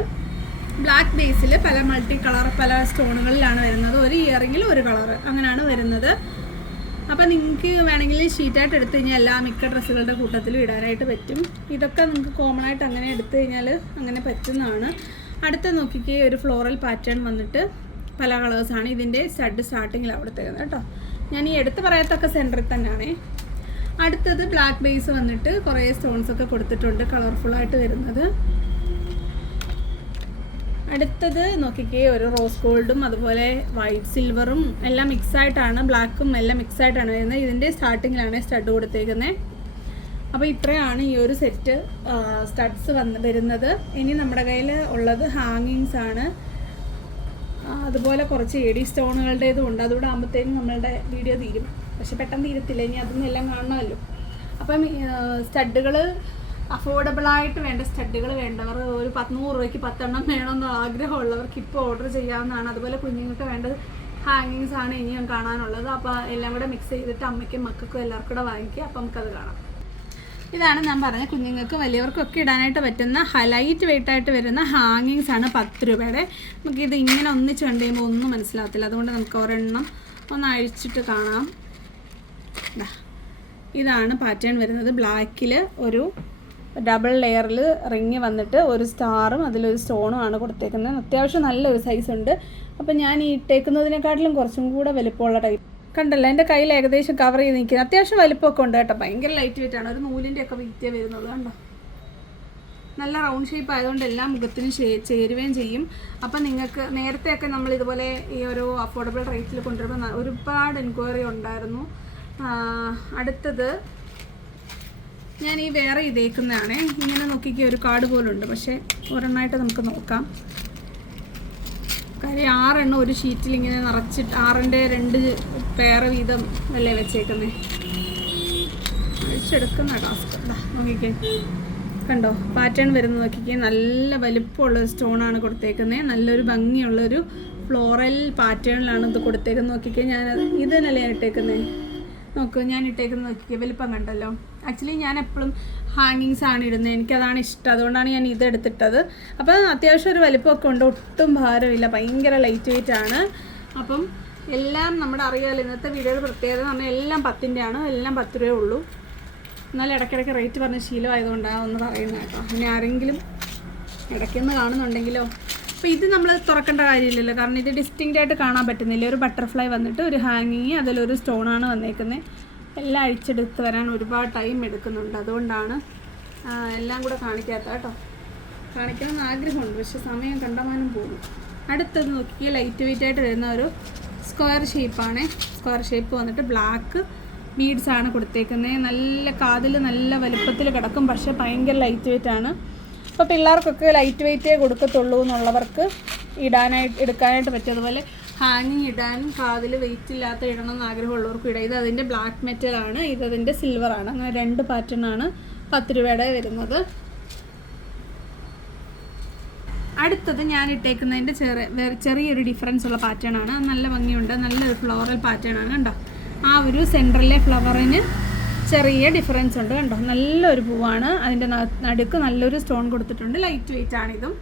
ബ്ലാക്ക് ബേസിൽ പല മൾട്ടി കളർ പല സ്റ്റോണുകളിലാണ് വരുന്നത്. ഒരു ഇയറിങ്ങിൽ ഒരു കളർ അങ്ങനെയാണ് വരുന്നത്. അപ്പോൾ നിങ്ങൾക്ക് വേണമെങ്കിൽ ഷീറ്റായിട്ട് എടുത്തു കഴിഞ്ഞാൽ മിക്ക ഡ്രസ്സുകളുടെ കൂട്ടത്തിലും ഇടാനായിട്ട് പറ്റും. ഇതൊക്കെ നിങ്ങൾക്ക് കോമൺ ആയിട്ട് അങ്ങനെ എടുത്തു കഴിഞ്ഞാൽ അങ്ങനെ പറ്റുന്നതാണ്. അടുത്ത നോക്കിക്കേ, ഒരു ഫ്ലോറൽ പാറ്റേൺ വന്നിട്ട് പല കളേഴ്സാണ്. ഇതിൻ്റെ സ്റ്റാർട്ടിങ്ങിൽ അവിടെ തരുന്നത് കേട്ടോ. ഞാൻ ഈ എടുത്ത് പറയത്തൊക്കെ സെൻറ്ററിൽ തന്നെയാണ്. അടുത്തത് ബ്ലാക്ക് ബേസ് വന്നിട്ട് കുറേ സ്റ്റോൺസൊക്കെ കൊടുത്തിട്ടുണ്ട്, കളർഫുള്ളായിട്ട് വരുന്നത്. അടുത്തത് നോക്കിക്കേ, ഒരു റോസ് ഗോൾഡും അതുപോലെ വൈറ്റ് സിൽവറും എല്ലാം മിക്സായിട്ടാണ്, ബ്ലാക്കും എല്ലാം മിക്സായിട്ടാണ് വരുന്നത്. ഇതിൻ്റെ സ്റ്റാർട്ടിങ്ങിലാണ് സ്റ്റഡ് കൊടുത്തേക്കുന്നത്. അപ്പോൾ ഇത്രയാണ് ഈ ഒരു സെറ്റ് സ്റ്റഡ്സ് വരുന്നത്. ഇനി നമ്മുടെ കയ്യിൽ ഉള്ളത് ഹാങ്ങിങ്സ് ആണ്. അതുപോലെ കുറച്ച് എഡി സ്റ്റോണുകളുടേതും ഉണ്ട്. അതുകൂടെ ആകുമ്പോഴത്തേക്കും നമ്മളുടെ വീഡിയോ തീരും. പക്ഷെ പെട്ടെന്ന് തീരത്തില്ല, ഇനി അതൊന്നും എല്ലാം കാണണമല്ലോ. അപ്പം സ്റ്റഡുകൾ അഫോർഡബിളായിട്ട് വേണ്ട സ്റ്റഡുകൾ വേണ്ടവർ, ഒരു 100 രൂപയ്ക്ക് 10 എണ്ണം വേണമെന്ന് ആഗ്രഹമുള്ളവർക്ക് ഇപ്പോൾ ഓർഡർ ചെയ്യാവുന്നതാണ്. അതുപോലെ കുഞ്ഞുങ്ങൾക്ക് വേണ്ട ഹാങ്ങിങ്സ് ആണ് ഇനിയും കാണാനുള്ളത്. അപ്പോൾ എല്ലാം കൂടെ മിക്സ് ചെയ്തിട്ട് അമ്മയ്ക്കും മക്കൾക്കും എല്ലാവർക്കും കൂടെ വാങ്ങിക്കുക. അപ്പം നമുക്കത് കാണാം. ഇതാണ് ഞാൻ പറഞ്ഞ കുഞ്ഞുങ്ങൾക്ക് വലിയവർക്കൊക്കെ ഇടാനായിട്ട് പറ്റുന്ന ലൈറ്റ് വെയിറ്റ് ആയിട്ട് വരുന്ന ഹാങ്ങിങ്സ് ആണ് 10 രൂപയുടെ. നമുക്കിത് ഇങ്ങനെ ഒന്നിച്ച് കണ്ടു കഴിയുമ്പോൾ ഒന്നും മനസ്സിലാകത്തില്ല. അതുകൊണ്ട് നമുക്ക് ഒരെണ്ണം ഒന്ന് അഴിച്ചിട്ട് കാണാം. ഇതാണ് പാറ്റേൺ വരുന്നത്. ബ്ലാക്കിൽ ഒരു ഡബിൾ ലെയറിൽ റിങ് വന്നിട്ട് ഒരു സ്റ്റാറും അതിലൊരു സ്റ്റോണും ആണ് കൊടുത്തേക്കുന്നത്. അത്യാവശ്യം നല്ലൊരു സൈസ് ഉണ്ട്. അപ്പം ഞാൻ ഈ ഇട്ടേക്കുന്നതിനെക്കാട്ടിലും കുറച്ചും കൂടെ വലിപ്പമുള്ള ടൈപ്പ് കണ്ടല്ലോ. എൻ്റെ കയ്യിൽ ഏകദേശം കവർ ചെയ്ത് നിൽക്കുന്നത്. അത്യാവശ്യം വലിപ്പമൊക്കെ ഉണ്ട് കേട്ടോ. ഭയങ്കര ലൈറ്റ് വെയിറ്റ് ആണ്. ഒരു നൂലിൻ്റെ ഒക്കെ വിറ്റേ വരുന്നത് കണ്ടോ. നല്ല റൗണ്ട് ഷേപ്പ് ആയതുകൊണ്ട് എല്ലാ മുഖത്തിനും ചേരുകയും ചെയ്യും. അപ്പം നിങ്ങൾക്ക് നേരത്തെയൊക്കെ നമ്മൾ ഇതുപോലെ ഈ ഒരു അഫോർഡബിൾ റേറ്റിൽ കൊണ്ടുവരുമ്പോൾ ഒരുപാട് എൻക്വയറി ഉണ്ടായിരുന്നു. അടുത്തത് ഞാൻ ഈ വേറെ ഇതേക്കുന്നതാണ്. ഇങ്ങനെ നോക്കിക്കുക ഒരു കാർഡ് പോലുണ്ട്. പക്ഷേ ഒരെണ്ണമായിട്ട് നമുക്ക് നോക്കാം. കാര്യം 6 എണ്ണം ഒരു ഷീറ്റിൽ ഇങ്ങനെ നിറച്ചിട്ട് 6ൻ്റെ 2 പേർ വീതം അല്ലേ വെച്ചേക്കുന്നേ. അഴിച്ചെടുക്കുന്ന ടാസ്ക് നോക്കിക്കേ. കണ്ടോ പാറ്റേൺ വരുന്നത് നോക്കിക്കേ. നല്ല വലിപ്പമുള്ളൊരു സ്റ്റോണാണ് കൊടുത്തേക്കുന്നത്. നല്ലൊരു ഭംഗിയുള്ളൊരു ഫ്ലോറൽ പാറ്റേണിലാണ് ഇത് കൊടുത്തേക്കുന്നത്. നോക്കിക്കേ. ഞാൻ ഇത് തന്നെയല്ലേ ഞാൻ ഇട്ടേക്കുന്നത്. നോക്ക് ഞാൻ ഇട്ടേക്കുന്നത് നോക്കിക്കേ. വലിപ്പം കണ്ടല്ലോ. ആക്ച്വലി ഞാൻ എപ്പോഴും ഹാങ്ങിങ്സ് ആണ് ഇടുന്നത്. എനിക്കതാണ് ഇഷ്ടം. അതുകൊണ്ടാണ് ഞാൻ ഇതെടുത്തിട്ടത്. അപ്പം അത്യാവശ്യം ഒരു വലിപ്പമൊക്കെ ഉണ്ട്. ഒട്ടും ഭാരമില്ല. ഭയങ്കര ലൈറ്റ് വെയിറ്റ് ആണ്. അപ്പം എല്ലാം നമ്മുടെ അറിയാമല്ലോ. ഇന്നത്തെ വീഡിയോയുടെ പ്രത്യേകത എന്ന് പറഞ്ഞാൽ എല്ലാം 10ൻ്റെ ആണ്. എല്ലാം 10 രൂപയേ ഉള്ളൂ. എന്നാലും ഇടയ്ക്കിടയ്ക്ക് റേറ്റ് പറഞ്ഞ ശീലമായതുകൊണ്ടാണ് ഒന്ന് പറയുന്നത് കേട്ടോ. ഇനി ആരെങ്കിലും ഇടയ്ക്കൊന്ന് കാണുന്നുണ്ടെങ്കിലോ. അപ്പോൾ ഇത് നമ്മൾ തുറക്കേണ്ട കാര്യമില്ലല്ലോ. കാരണം ഇത് ഡിസ്റ്റിങ്റ്റ് ആയിട്ട് കാണാൻ പറ്റുന്നില്ല. ഒരു ബട്ടർഫ്ലൈ വന്നിട്ട് ഒരു ഹാങ്ങിങ് അതിലൊരു സ്റ്റോണാണ് വന്നേക്കുന്നത്. എല്ലാം അഴിച്ചെടുത്ത് വരാൻ ഒരുപാട് ടൈം എടുക്കുന്നുണ്ട്. അതുകൊണ്ടാണ് എല്ലാം കൂടെ കാണിക്കാത്ത കേട്ടോ. കാണിക്കണമെന്ന് ആഗ്രഹമുണ്ട്. പക്ഷെ സമയം കണ്ടമാനം പോകും. അടുത്തത് നോക്കിയാൽ ലൈറ്റ് വെയിറ്റ് ആയിട്ട് വരുന്ന ഒരു സ്ക്വയർ ഷേപ്പാണ്. സ്ക്വയർ ഷേപ്പ് വന്നിട്ട് ബ്ലാക്ക് ബീഡ്സ് ആണ് കൊടുത്തേക്കുന്നത്. നല്ല കാതിൽ നല്ല വലുപ്പത്തിൽ കിടക്കും. പക്ഷേ ഭയങ്കര ലൈറ്റ് വെയിറ്റ് ആണ്. അപ്പോൾ പിള്ളേർക്കൊക്കെ ലൈറ്റ് വെയിറ്റേ കൊടുക്കത്തുള്ളൂ എന്നുള്ളവർക്ക് എടുക്കാനായിട്ട് പറ്റും. അതുപോലെ ഹാങ്ങിങ് ഇടാനും കാതിൽ വെയിറ്റ് ഇല്ലാത്ത ഇടണം എന്ന് ആഗ്രഹമുള്ളവർക്കും ഇടാം. ഇത് അതിൻ്റെ ബ്ലാക്ക് മെറ്റലാണ്. ഇതതിൻ്റെ സിൽവറാണ്. അങ്ങനെ 2 പാറ്റേണാണ് 10 രൂപയുടെ വരുന്നത്. അടുത്തത് ഞാൻ ഇട്ടേക്കുന്നതിൻ്റെ ചെറിയൊരു ഡിഫറൻസ് ഉള്ള പാറ്റേൺ ആണ്. നല്ല ഭംഗിയുണ്ട്. നല്ലൊരു ഫ്ലോറൽ പാറ്റേൺ ആണ്. കണ്ടോ ആ ഒരു സെൻറ്ററിലെ ഫ്ലവറിന് ചെറിയ ഡിഫറൻസ് ഉണ്ട്. കണ്ടോ നല്ലൊരു പൂവാണ്. അതിൻ്റെ നടുക്ക് നല്ലൊരു സ്റ്റോൺ കൊടുത്തിട്ടുണ്ട്. ലൈറ്റ് വെയിറ്റ് ആണിതും.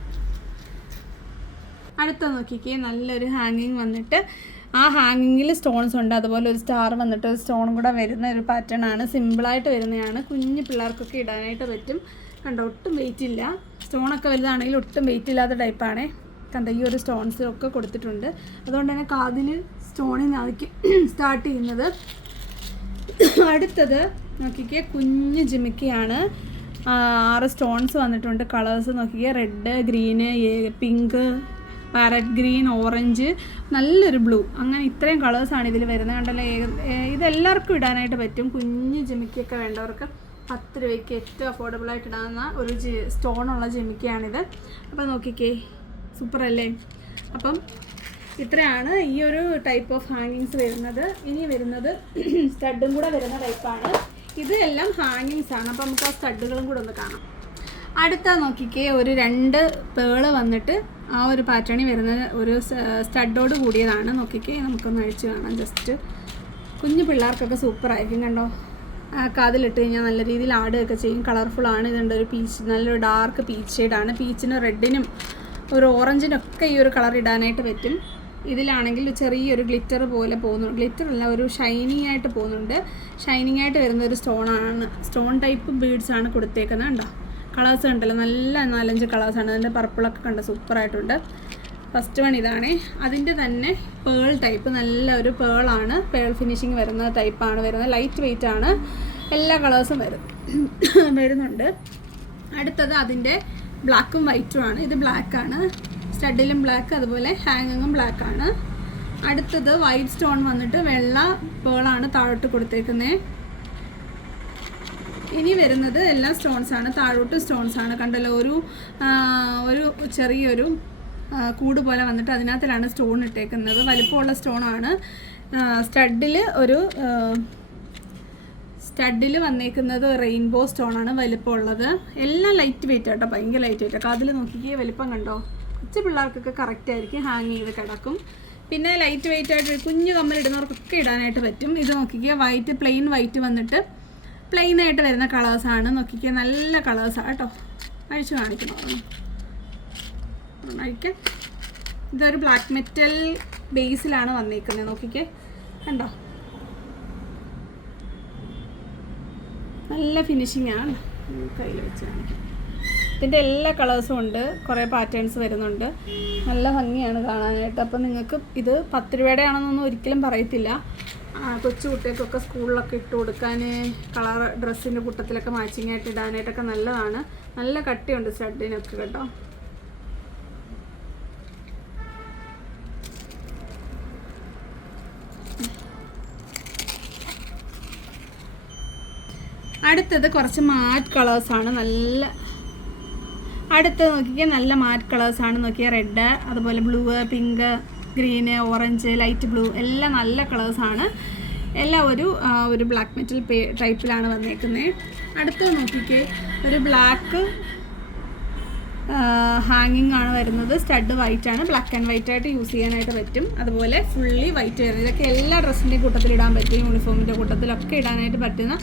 അടുത്ത നോക്കിക്കേ. നല്ലൊരു ഹാങ്ങിങ് വന്നിട്ട് ആ ഹാങ്ങിങ്ങിൽ സ്റ്റോൺസ് ഉണ്ട്. അതുപോലെ ഒരു സ്റ്റാർ വന്നിട്ട് ഒരു സ്റ്റോൺ കൂടെ വരുന്ന ഒരു പാറ്റേൺ ആണ്. സിമ്പിളായിട്ട് വരുന്നതാണ്. കുഞ്ഞു പിള്ളേർക്കൊക്കെ ഇടാനായിട്ട് പറ്റും. കണ്ടോ ഒട്ടും വെയിറ്റ് ഇല്ല. സ്റ്റോണൊക്കെ വലുതാണെങ്കിൽ ഒട്ടും വെയിറ്റ് ഇല്ലാത്ത ടൈപ്പാണ്. കണ്ടോ ഈ ഒരു സ്റ്റോൺസൊക്കെ കൊടുത്തിട്ടുണ്ട്. അതുകൊണ്ട് തന്നെ കാതിൽ സ്റ്റോണിനായിരിക്കും സ്റ്റാർട്ട് ചെയ്യുന്നത്. അടുത്തത് നോക്കിക്കേ. കുഞ്ഞ് ജിമിക്കിയാണ്. 6 സ്റ്റോൺസ് വന്നിട്ടുണ്ട്. കളേഴ്സ് നോക്കിക്കേ. Red, green, pink, parrot green, orange, നല്ലൊരു ബ്ലൂ. അങ്ങനെ ഇത്രയും കളേഴ്സാണ് ഇതിൽ വരുന്നത്. കണ്ടല്ലോ. ഇതെല്ലാവർക്കും ഇടാനായിട്ട് പറ്റും. കുഞ്ഞ് ജിമിക്കൊക്കെ വേണ്ടവർക്ക് 10 രൂപയ്ക്ക് ഏറ്റവും അഫോർഡബിളായിട്ട് ഇടാവുന്ന ഒരു സ്റ്റോണുള്ള ജിമിക്കയാണിത്. അപ്പോൾ നോക്കിക്കേ. സൂപ്പറല്ലേ. അപ്പം ഇത്രയാണ് ഈ ഒരു ടൈപ്പ് ഓഫ് ഹാങ്ങിങ്സ് വരുന്നത്. ഇനി വരുന്നത് സ്റ്റഡും കൂടെ വരുന്ന ടൈപ്പാണ്. ഇത് എല്ലാം ഹാങ്ങിങ്സ് ആണ്. അപ്പോൾ നമുക്ക് ആ സ്റ്റഡുകളും കൂടെ ഒന്ന് കാണാം. അടുത്ത നോക്കിക്കേ. ഒരു 2 പേള് വന്നിട്ട് ആ ഒരു പാറ്റേണിൽ വരുന്ന ഒരു സ്റ്റഡോട് കൂടിയതാണ്. നോക്കിക്കേ. നമുക്കൊന്ന് അഴിച്ച് കാണാം. ജസ്റ്റ് കുഞ്ഞു പിള്ളേർക്കൊക്കെ സൂപ്പറായിരിക്കും. കണ്ടോ കാതിലിട്ട് കഴിഞ്ഞാൽ നല്ല രീതിയിൽ ആടുകയൊക്കെ ചെയ്യും. കളർഫുള്ളാണ്. ഇതുണ്ട് ഒരു പീച്ച്, നല്ലൊരു ഡാർക്ക് പീച്ച് ഷെയ്ഡാണ്. പീച്ചിനും റെഡിനും ഒരു ഓറഞ്ചിനൊക്കെ ഈ ഒരു കളർ ഇടാനായിട്ട് പറ്റും. ഇതിലാണെങ്കിൽ ചെറിയൊരു ഗ്ലിറ്റർ പോലെ പോകുന്നുണ്ട്. ഗ്ലിറ്ററല്ല, ഒരു ഷൈനിങ് ആയിട്ട് പോകുന്നുണ്ട്. ഷൈനിങ് ആയിട്ട് വരുന്ന ഒരു സ്റ്റോണാണ്. സ്റ്റോൺ ടൈപ്പ് ബീഡ്സ് ആണ് കൊടുത്തേക്കുന്നത്. കണ്ടോ കളേഴ്സ് കണ്ടല്ലോ. നല്ല 4-5 കളേഴ്സാണ്. അതിൻ്റെ പർപ്പിളൊക്കെ കണ്ടോ സൂപ്പറായിട്ടുണ്ട്. ഫസ്റ്റ് വൺ ഇതാണ്. അതിൻ്റെ തന്നെ പേൾ ടൈപ്പ്, നല്ല ഒരു പേളാണ്. പേൾ ഫിനിഷിങ് വരുന്ന ടൈപ്പാണ് വരുന്നത്. ലൈറ്റ് വെയിറ്റ് ആണ്. എല്ലാ കളേഴ്സും വരുന്നുണ്ട്. അടുത്തത് അതിൻ്റെ ബ്ലാക്കും വൈറ്റും ആണ്. ഇത് ബ്ലാക്കാണ്. സ്റ്റഡിലും ബ്ലാക്ക്, അതുപോലെ ഹാങ്ങിങ്ങും ബ്ലാക്കാണ്. അടുത്തത് വൈറ്റ് സ്റ്റോൺ വന്നിട്ട് വെള്ള പേളാണ് താഴോട്ട് കൊടുത്തേക്കുന്നത്. ഇനി വരുന്നത് എല്ലാ സ്റ്റോൺസാണ്. താഴോട്ട് സ്റ്റോൺസാണ്. കണ്ടല്ലോ ഒരു ചെറിയൊരു കൂട് പോലെ വന്നിട്ട് അതിനകത്തിലാണ് സ്റ്റോൺ ഇട്ടേക്കുന്നത്. വലിപ്പമുള്ള സ്റ്റോണാണ്. സ്റ്റഡിൽ വന്നേക്കുന്നത് റെയിൻബോ സ്റ്റോണാണ് വലിപ്പമുള്ളത്. എല്ലാം ലൈറ്റ് വെയിറ്റ് കേട്ടോ. ഭയങ്കര ലൈറ്റ് വെയിറ്റ്. കാതിൽ നോക്കിക്കേ. വലിപ്പം കണ്ടോ. കൊച്ചു പിള്ളേർക്കൊക്കെ കറക്റ്റ് ആയിരിക്കും. ഹാങ് ചെയ്ത് കിടക്കും. പിന്നെ ലൈറ്റ് വെയിറ്റ് ആയിട്ട് കുഞ്ഞു കമ്മലിടുന്നവർക്കൊക്കെ ഇടാനായിട്ട് പറ്റും. ഇത് നോക്കിക്കേ. വൈറ്റ്, പ്ലെയിൻ വൈറ്റ് വന്നിട്ട് പ്ലെയിൻ ആയിട്ട് വരുന്ന കളേഴ്സാണ്. നോക്കിക്കുക, നല്ല കളേഴ്സാണ് കേട്ടോ. അഴിച്ചു കാണിക്കണോ? അഴിക്കാം. ഇതൊരു ബ്ലാക്ക് മെറ്റൽ ബേസിലാണ് വന്നിരിക്കുന്നത്. നോക്കിക്കേ, കണ്ടോ, നല്ല ഫിനിഷിംഗ് ആണ്. കയ്യിൽ വെച്ച് കാണിക്കാം. ഇതിൻ്റെ എല്ലാ കളേഴ്സും ഉണ്ട്, കുറേ പാറ്റേൺസ് വരുന്നുണ്ട്. നല്ല ഭംഗിയാണ് കാണാനായിട്ട്. അപ്പം നിങ്ങൾക്ക് ഇത് 10 രൂപയുടെ ആണെന്നൊന്നും ഒരിക്കലും പറയത്തില്ല. കൊച്ചു കുട്ടികൾക്കൊക്കെ സ്കൂളിലൊക്കെ ഇട്ട് കൊടുക്കാൻ, കളർ ഡ്രസ്സിൻ്റെ കൂട്ടത്തിലൊക്കെ മാച്ചിങ് ആയിട്ട് ഇടാനായിട്ടൊക്കെ നല്ലതാണ്. നല്ല കട്ടിയുണ്ട് സ്റ്റഡിനൊക്കെ കേട്ടോ. അടുത്തത് കുറച്ച് മാറ്റ് കളേഴ്സാണ്. അടുത്തത് നോക്കിയാൽ നല്ല മാറ്റ് കളേഴ്സാണ്. നോക്കിയാൽ റെഡ്, അതുപോലെ blue, pink, green, orange, light blue എല്ലാം നല്ല കളേഴ്സാണ്. എല്ലാം ഒരു ബ്ലാക്ക് മെറ്റൽ ടൈപ്പിലാണ് വന്നേക്കുന്നത്. അടുത്തത് നോക്കിക്കേ, ഒരു ബ്ലാക്ക് ഹാങ്ങിങ് ആണ് വരുന്നത്. സ്റ്റഡ് വൈറ്റ് ആണ്, ബ്ലാക്ക് ആൻഡ് വൈറ്റ് ആയിട്ട് യൂസ് ചെയ്യാനായിട്ട് പറ്റും. അതുപോലെ ഫുള്ളി വൈറ്റ് വരുന്നത്. ഇതൊക്കെ എല്ലാ ഡ്രസ്സിൻ്റെയും കൂട്ടത്തിൽ ഇടാൻ പറ്റും, യൂണിഫോമിൻ്റെ കൂട്ടത്തിലൊക്കെ ഇടാനായിട്ട് പറ്റുന്ന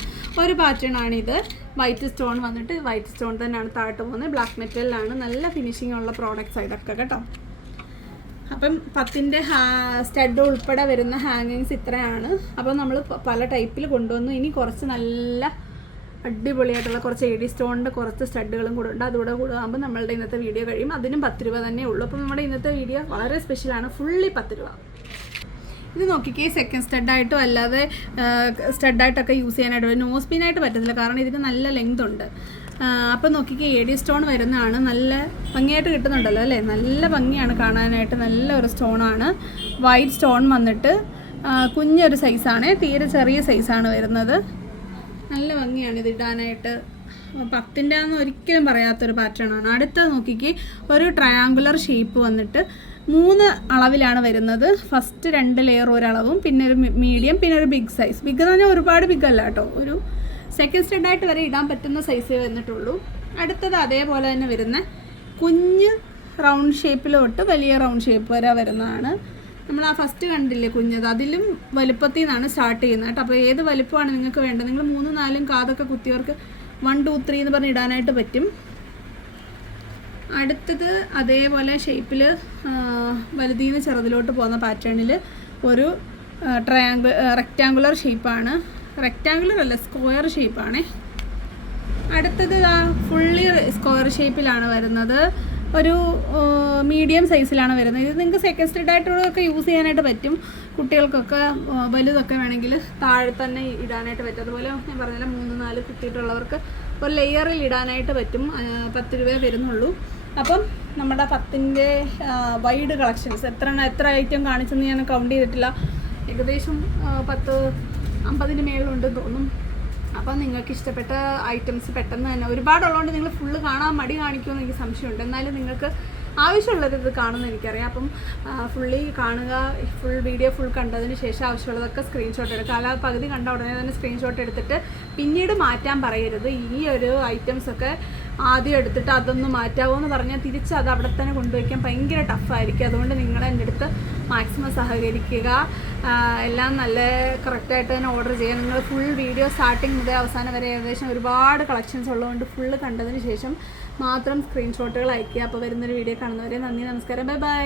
ഒരു പാറ്റേൺ ആണിത്. വൈറ്റ് സ്റ്റോൺ വന്നിട്ട് വൈറ്റ് സ്റ്റോൺ തന്നെയാണ് താഴോട്ട് പോകുന്നത്. ബ്ലാക്ക് മെറ്റലിലാണ്. നല്ല ഫിനിഷിംഗ് ഉള്ള പ്രോഡക്റ്റ്സ് ഇതൊക്കെ കേട്ടോ. അപ്പം 10ൻ്റെ സ്റ്റഡ് ഉൾപ്പെടെ വരുന്ന ഹാങ്ങിങ്സ് ഇത്രയാണ്. അപ്പം നമ്മൾ പല ടൈപ്പിൽ കൊണ്ടുവന്നു. ഇനി കുറച്ച് നല്ല അടിപൊളിയായിട്ടുള്ള കുറച്ച് എഡി സ്റ്റോണിൻ്റെ കുറച്ച് സ്റ്റഡുകളും കൂടെ ഉണ്ട്. അതുകൂടെ ആകുമ്പോൾ നമ്മളുടെ ഇന്നത്തെ വീഡിയോ കഴിയും. അതിനും 10 രൂപ തന്നെ ഉള്ളൂ. അപ്പം നമ്മുടെ ഇന്നത്തെ വീഡിയോ വളരെ സ്പെഷ്യലാണ്. ഫുള്ളി 10 രൂപ. ഇത് നോക്കിക്കേ, സെക്കൻഡ് സ്റ്റഡായിട്ടോ അല്ലാതെ സ്റ്റഡായിട്ടൊക്കെ യൂസ് ചെയ്യാനായിട്ട് നോസ് പിന്നായിട്ട് പറ്റത്തില്ല, കാരണം ഇതിന് നല്ല ലെങ്ത് ഉണ്ട്. അപ്പം നോക്കിക്കേ, എഡി സ്റ്റോൺ വരുന്നതാണ്. നല്ല ഭംഗിയായിട്ട് കിട്ടുന്നുണ്ടല്ലോ അല്ലേ? നല്ല ഭംഗിയാണ് കാണാനായിട്ട്. നല്ല ഒരു സ്റ്റോണാണ്. വൈറ്റ് സ്റ്റോൺ വന്നിട്ട് കുഞ്ഞൊരു സൈസാണ്, തീരെ ചെറിയ സൈസാണ് വരുന്നത്. നല്ല ഭംഗിയാണ് ഇത് ഇടാനായിട്ട്. 10ൻ്റെ ആണെന്ന് ഒരിക്കലും പറയാത്തൊരു പാറ്റേണാണ്. അടുത്തത് നോക്കിക്കേ, ഒരു ട്രയാങ്കുലർ ഷേപ്പ് വന്നിട്ട് 3 അളവിലാണ് വരുന്നത്. ഫസ്റ്റ് 2 ലെയർ ഒരളവും, പിന്നെ ഒരു മീഡിയം, പിന്നെ ഒരു ബിഗ് സൈസ്. ബിഗ് എന്ന് പറഞ്ഞാൽ ഒരുപാട് ബിഗ് അല്ല കേട്ടോ, ഒരു സെക്കൻഡ് സ്റ്റഡായിട്ട് വരെ ഇടാൻ പറ്റുന്ന സൈസേ വന്നിട്ടുള്ളൂ. അടുത്തത് അതേപോലെ തന്നെ വരുന്ന കുഞ്ഞ് റൗണ്ട് ഷേപ്പിലോട്ട് വലിയ റൗണ്ട് ഷേപ്പ് വരെ വരുന്നതാണ്. നമ്മൾ ആ ഫസ്റ്റ് കണ്ടില്ലേ കുഞ്ഞത്, അതിലും വലുപ്പത്തിൽ നിന്നാണ് സ്റ്റാർട്ട് ചെയ്യുന്നത് കേട്ടോ. അപ്പോൾ ഏത് വലുപ്പമാണ് നിങ്ങൾക്ക് വേണ്ടത്? നിങ്ങൾ 3, 4 കാതൊക്കെ കുത്തിയവർക്ക് 1, 2, 3 എന്ന് പറഞ്ഞ് ഇടാനായിട്ട് പറ്റും. അടുത്തത് അതേപോലെ ഷേപ്പിൽ വലുതിൽ നിന്ന് ചെറുതിലോട്ട് പോകുന്ന പാറ്റേണിൽ ഒരു റെക്റ്റാങ്കുലർ ഷേപ്പാണ്. റെക്റ്റാങ്കുലർ അല്ല, സ്ക്വയർ ഷേപ്പാണേ. അടുത്തത് ഫുള്ളി സ്ക്വയർ ഷേപ്പിലാണ് വരുന്നത്. ഒരു മീഡിയം സൈസിലാണ് വരുന്നത്. ഇത് നിങ്ങൾക്ക് സെക്കൻഡ് സ്റ്റഡായിട്ടൊക്കെ യൂസ് ചെയ്യാനായിട്ട് പറ്റും. കുട്ടികൾക്കൊക്കെ വലുതൊക്കെ വേണമെങ്കിൽ താഴെ തന്നെ ഇടാനായിട്ട് പറ്റും. അതുപോലെ ഞാൻ പറഞ്ഞില്ല, 3, 4 കുട്ടിയിട്ടുള്ളവർക്ക് ഒരു ലെയറിൽ ഇടാനായിട്ട് പറ്റും. 10 രൂപ വരുന്നുള്ളൂ. അപ്പം നമ്മുടെ 10ൻ്റെ വൈഡ് കളക്ഷൻസ് എത്ര ഐറ്റം കാണിച്ചെന്ന് ഞാൻ കൗണ്ട് ചെയ്തിട്ടില്ല. ഏകദേശം 50-50ന് മേലുണ്ടെന്ന് തോന്നും. അപ്പം നിങ്ങൾക്ക് ഇഷ്ടപ്പെട്ട ഐറ്റംസ് പെട്ടെന്ന് തന്നെ ഒരുപാടുള്ളതുകൊണ്ട് നിങ്ങൾ ഫുള്ള് കാണാൻ മടി കാണിക്കുമെന്ന് എനിക്ക് സംശയമുണ്ട്. എന്നാലും നിങ്ങൾക്ക് ആവശ്യമുള്ളത് ഇത് കാണുമെന്ന് എനിക്കറിയാം. അപ്പം ഫുള്ളി കാണുക. ഫുൾ വീഡിയോ ഫുൾ കണ്ടതിന് ശേഷം ആവശ്യമുള്ളതൊക്കെ സ്ക്രീൻഷോട്ട് എടുക്കുക. അല്ലാതെ പകുതി കണ്ട ഉടനെ തന്നെ സ്ക്രീൻഷോട്ട് എടുത്തിട്ട് പിന്നീട് മാറ്റാൻ പറയരുത്. ഈ ഒരു ഐറ്റംസൊക്കെ ആദ്യം എടുത്തിട്ട് അതൊന്ന് മാറ്റാമോ എന്ന് പറഞ്ഞാൽ തിരിച്ച് അത് അവിടെ തന്നെ കൊണ്ടുവയ്ക്കാൻ ഭയങ്കര ടഫായിരിക്കും. അതുകൊണ്ട് നിങ്ങൾ എൻ്റെ അടുത്ത് മാക്സിമം സഹകരിക്കുക. എല്ലാം നല്ല കറക്റ്റായിട്ട് തന്നെ ഓർഡർ ചെയ്യുക. നിങ്ങൾ ഫുൾ വീഡിയോ സ്റ്റാർട്ടിങ് മുതൽ അവസാനം വരെ ഏകദേശം ഒരുപാട് കളക്ഷൻസ് ഉള്ളതുകൊണ്ട് ഫുള്ള് കണ്ടതിന് ശേഷം മാത്രം സ്ക്രീൻഷോട്ടുകൾ അയയ്ക്കുക. അപ്പോൾ വരുന്നൊരു വീഡിയോ കാണുന്നവരെ നന്ദി, നമസ്കാരം, ബൈ ബൈ.